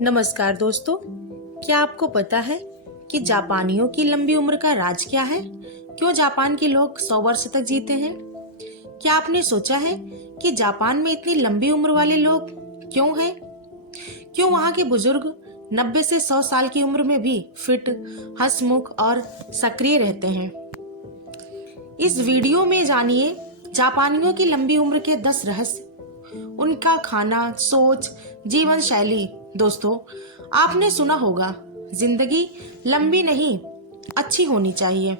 नमस्कार दोस्तों, क्या आपको पता है कि जापानियों की लंबी उम्र का राज क्या है? क्यों जापान के लोग 100 वर्ष तक जीते हैं? क्या आपने सोचा है कि जापान में इतनी लंबी उम्र वाले लोग क्यों हैं? क्यों वहाँ के बुजुर्ग 90 से 100 साल की उम्र में भी फिट, हंसमुख और सक्रिय रहते हैं? इस वीडियो में जानिए जापानियों की लंबी उम्र के 10 रहस्य, उनका खाना, सोच, जीवन शैली। दोस्तों, आपने सुना होगा जिंदगी लंबी नहीं अच्छी होनी चाहिए,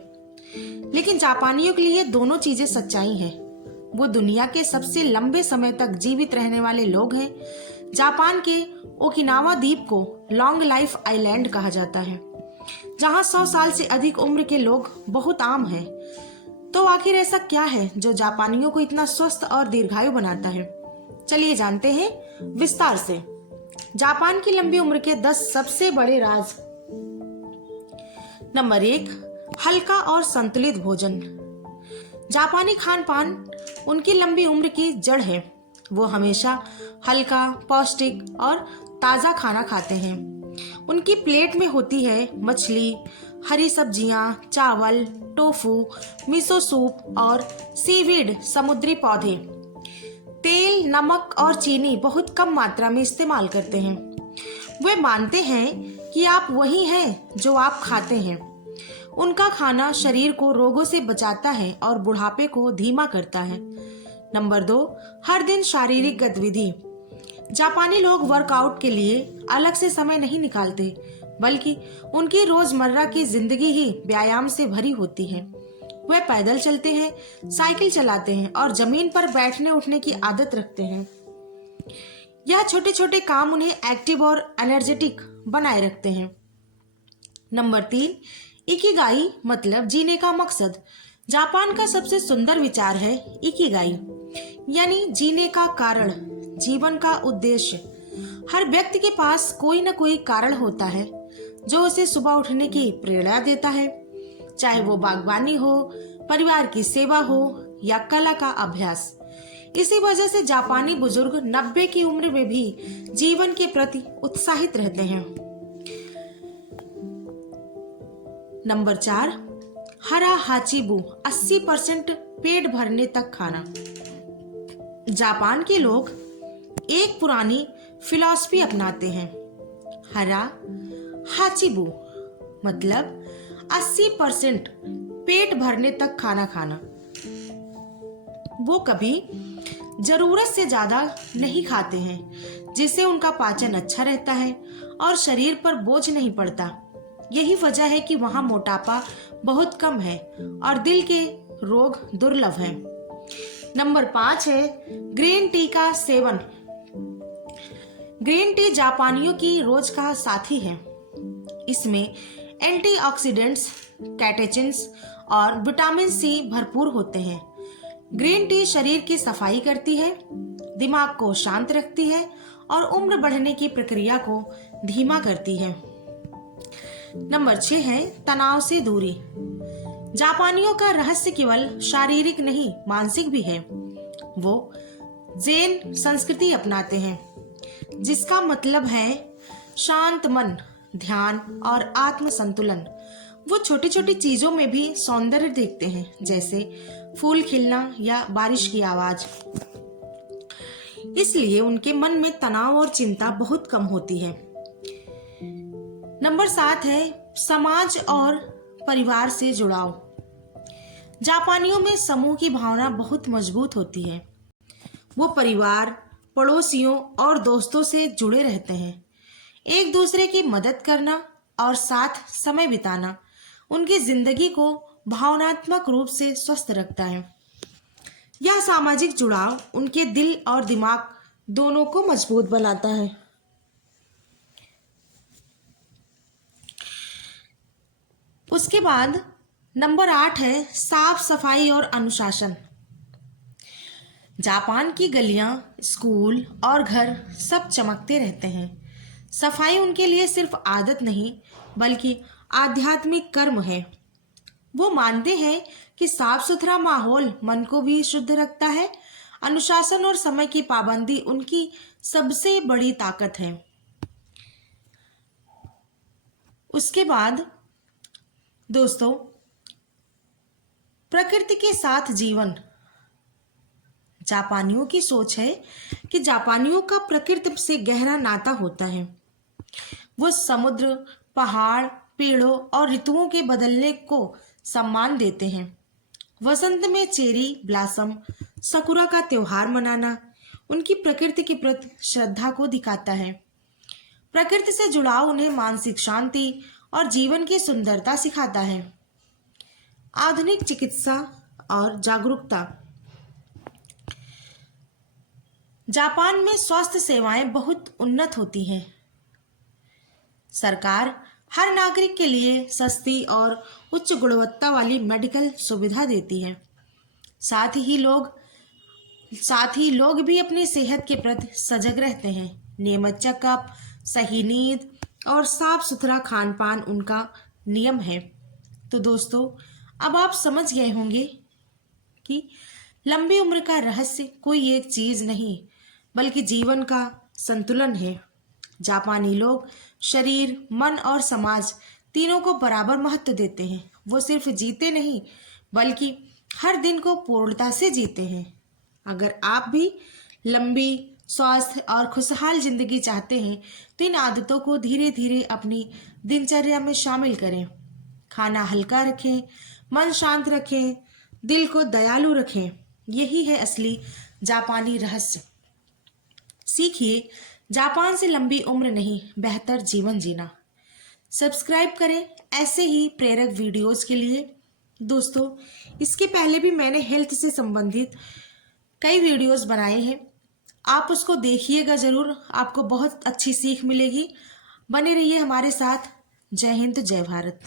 लेकिन जापानियों के लिए दोनों चीजें सच्चाई हैं। वो दुनिया के सबसे लंबे समय तक जीवित रहने वाले लोग हैं। जापान के ओकिनावा द्वीप को लॉन्ग लाइफ आइलैंड कहा जाता है, जहां 100 साल से अधिक उम्र के लोग बहुत आम हैं। तो आखिर ऐसा क्या है जो जापानियों को इतना स्वस्थ और दीर्घायु बनाता है? चलिए जानते हैं विस्तार से जापान की लंबी उम्र के 10 सबसे बड़े राज। नंबर 1, हल्का और संतुलित भोजन। जापानी खान पान उनकी लंबी उम्र की जड़ है। वो हमेशा हल्का, पौष्टिक और ताजा खाना खाते हैं। उनकी प्लेट में होती है मछली, हरी सब्जियां, चावल, टोफू, मिसो सूप और सीवीड समुद्री पौधे। तेल, नमक और चीनी बहुत कम मात्रा में इस्तेमाल करते हैं। वे मानते हैं कि आप वही हैं जो आप खाते हैं। उनका खाना शरीर को रोगों से बचाता है और बुढ़ापे को धीमा करता है। नंबर 2, हर दिन शारीरिक गतिविधि। जापानी लोग वर्कआउट के लिए अलग से समय नहीं निकालते, बल्कि उनकी रोजमर्रा की जिंदगी ही व्यायाम से भरी होती है। वे पैदल चलते हैं, साइकिल चलाते हैं और जमीन पर बैठने उठने की आदत रखते हैं। यह छोटे छोटे काम उन्हें एक्टिव और एनर्जेटिक बनाए रखते हैं। नंबर 3, इकिगाई मतलब जीने का मकसद। जापान का सबसे सुंदर विचार है इकिगाई, यानी जीने का कारण, जीवन का उद्देश्य। हर व्यक्ति के पास कोई न कोई कारण होता है जो उसे सुबह उठने की प्रेरणा देता है, चाहे वो बागवानी हो, परिवार की सेवा हो या कला का अभ्यास। इसी वजह से जापानी बुजुर्ग 90 की उम्र में भी जीवन के प्रति उत्साहित रहते हैं। नंबर 4, हरा हाचिबू 80% पेट भरने तक खाना। जापान के लोग एक पुरानी फिलॉसफी अपनाते हैं। हरा हाचिबू मतलब 80% पेट भरने तक खाना खाना। वो कभी जरूरत से ज्यादा नहीं खाते हैं, जिससे उनका पाचन अच्छा रहता है और शरीर पर बोझ नहीं पड़ता। यही वजह है कि वहाँ मोटापा बहुत कम है और दिल के रोग दुर्लभ हैं। नंबर 5 है ग्रीन टी का सेवन। ग्रीन टी जापानियों की रोज का साथी है। इसमें एंटीऑक्सीडेंट्स, कैटेचिन्स और विटामिन सी भरपूर होते हैं। ग्रीन टी शरीर की सफाई करती है, दिमाग को शांत रखती है और उम्र बढ़ने की प्रक्रिया को धीमा करती है। नंबर 6 है तनाव से दूरी। जापानियों का रहस्य केवल शारीरिक नहीं, मानसिक भी है। वो ज़ेन संस्कृति अपनाते हैं, जिसका मतलब है शांत मन, ध्यान और आत्म संतुलन। वो छोटी छोटी चीजों में भी सौंदर्य देखते हैं, जैसे फूल खिलना या बारिश की आवाज। इसलिए उनके मन में तनाव और चिंता बहुत कम होती है। नंबर 7 है समाज और परिवार से जुड़ाव। जापानियों में समूह की भावना बहुत मजबूत होती है। वो परिवार, पड़ोसियों और दोस्तों से जुड़े रहते हैं। एक दूसरे की मदद करना और साथ समय बिताना उनकी जिंदगी को भावनात्मक रूप से स्वस्थ रखता है। यह सामाजिक जुड़ाव उनके दिल और दिमाग दोनों को मजबूत बनाता है। उसके बाद नंबर 8 है साफ सफाई और अनुशासन। जापान की गलियां, स्कूल और घर सब चमकते रहते हैं। सफाई उनके लिए सिर्फ आदत नहीं, बल्कि आध्यात्मिक कर्म है। वो मानते हैं कि साफ सुथरा माहौल मन को भी शुद्ध रखता है। अनुशासन और समय की पाबंदी उनकी सबसे बड़ी ताकत है। उसके बाद दोस्तों, प्रकृति के साथ जीवन। जापानियों की सोच है कि जापानियों का प्रकृति से गहरा नाता होता है। वो समुद्र, पहाड़, पेड़ों और ऋतुओं के बदलने को सम्मान देते हैं। वसंत में चेरी ब्लॉसम, सकुरा का त्योहार मनाना उनकी प्रकृति के प्रति श्रद्धा को दिखाता है। प्रकृति से जुड़ाव उन्हें मानसिक शांति और जीवन की सुंदरता सिखाता है। आधुनिक चिकित्सा और जागरूकता। जापान में स्वास्थ्य सेवाएं बहुत उन्नत होती हैं। सरकार हर नागरिक के लिए सस्ती और उच्च गुणवत्ता वाली मेडिकल सुविधा देती है। साथ ही लोग भी अपनी सेहत के प्रति सजग रहते हैं। नियमित चेकअप, सही नींद और साफ सुथरा खान पान उनका नियम है। तो दोस्तों, अब आप समझ गए होंगे कि लंबी उम्र का रहस्य कोई एक चीज नहीं, बल्कि जीवन का संतुलन है। जापानी लोग शरीर, मन और समाज तीनों को बराबर महत्व देते हैं। वो सिर्फ जीते नहीं, बल्कि हर दिन को पूर्णता से जीते हैं। अगर आप भी लंबी, स्वस्थ और खुशहाल जिंदगी चाहते हैं तो इन आदतों को धीरे धीरे अपनी दिनचर्या में शामिल करें। खाना हल्का रखें, मन शांत रखें, दिल को दयालु रखें। यही है असली जापानी रहस्य। सीखिए जापान से लंबी उम्र नहीं, बेहतर जीवन जीना। सब्सक्राइब करें ऐसे ही प्रेरक वीडियोस के लिए। दोस्तों, इसके पहले भी मैंने हेल्थ से संबंधित कई वीडियोस बनाए हैं, आप उसको देखिएगा ज़रूर, आपको बहुत अच्छी सीख मिलेगी। बने रहिए हमारे साथ। जय हिंद, जय भारत।